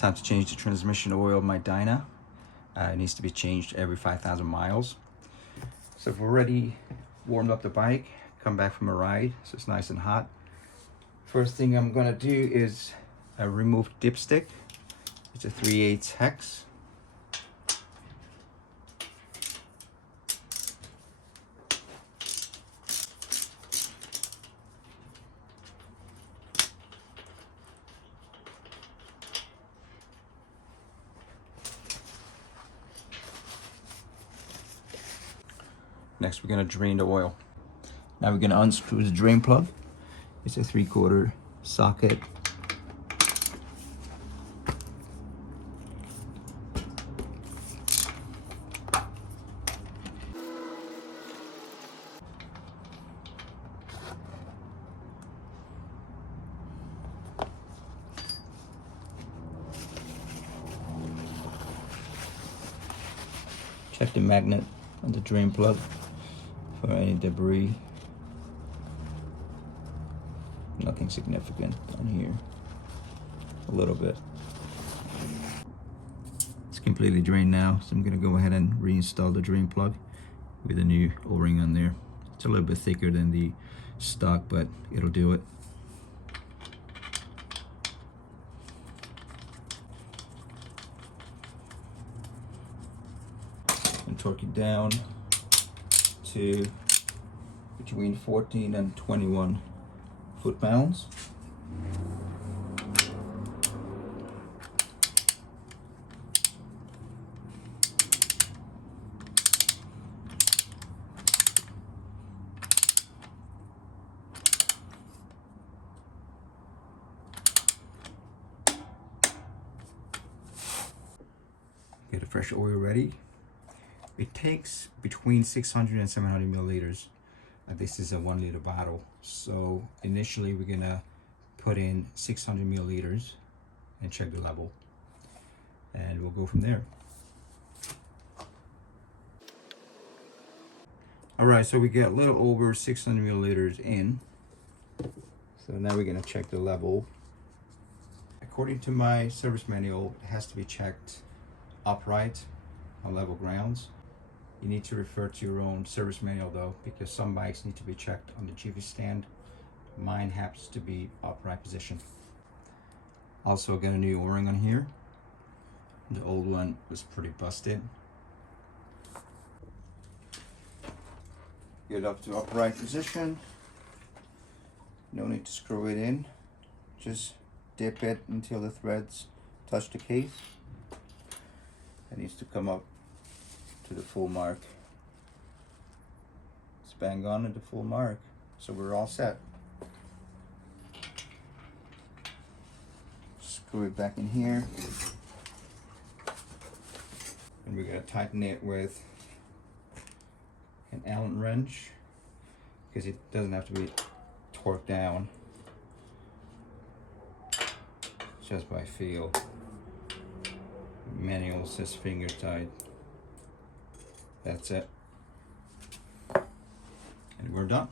Time to change the transmission oil of my Dyna. It needs to be changed every 5,000 miles. So I've already warmed up the bike, come back from a ride, so it's nice and hot. First thing I'm gonna do is remove dipstick. It's a 3/8 hex. Next, we're gonna drain the oil. Now we're gonna unscrew the drain plug. It's a 3/4 socket. Check the magnet on the drain plug for any debris. Nothing significant on here. A little bit. It's completely drained now, so I'm gonna go ahead and reinstall the drain plug with a new O-ring on there. It's a little bit thicker than the stock, but it'll do it. And torque it down to between 14 and 21 foot-pounds. Get a fresh oil ready. It takes between 600 and 700 milliliters. This is a 1 liter bottle. So initially we're gonna put in 600 milliliters and check the level. And we'll go from there. All right, so we get a little over 600 milliliters in. So now we're gonna check the level. According to my service manual, it has to be checked upright on level grounds. You need to refer to your own service manual though, because some bikes need to be checked on the jiffy stand. Mine happens to be upright position. Also got a new O-ring on here. The old one was pretty busted. Get up to upright position. No need to screw it in. Just dip it until the threads touch the case. It needs to come up to the full mark. It's bang on at the full mark, so we're all set. Screw it back in here, and we're gonna tighten it with an Allen wrench because it doesn't have to be torqued down, just by feel. Manual says finger tight. That's it. And we're done.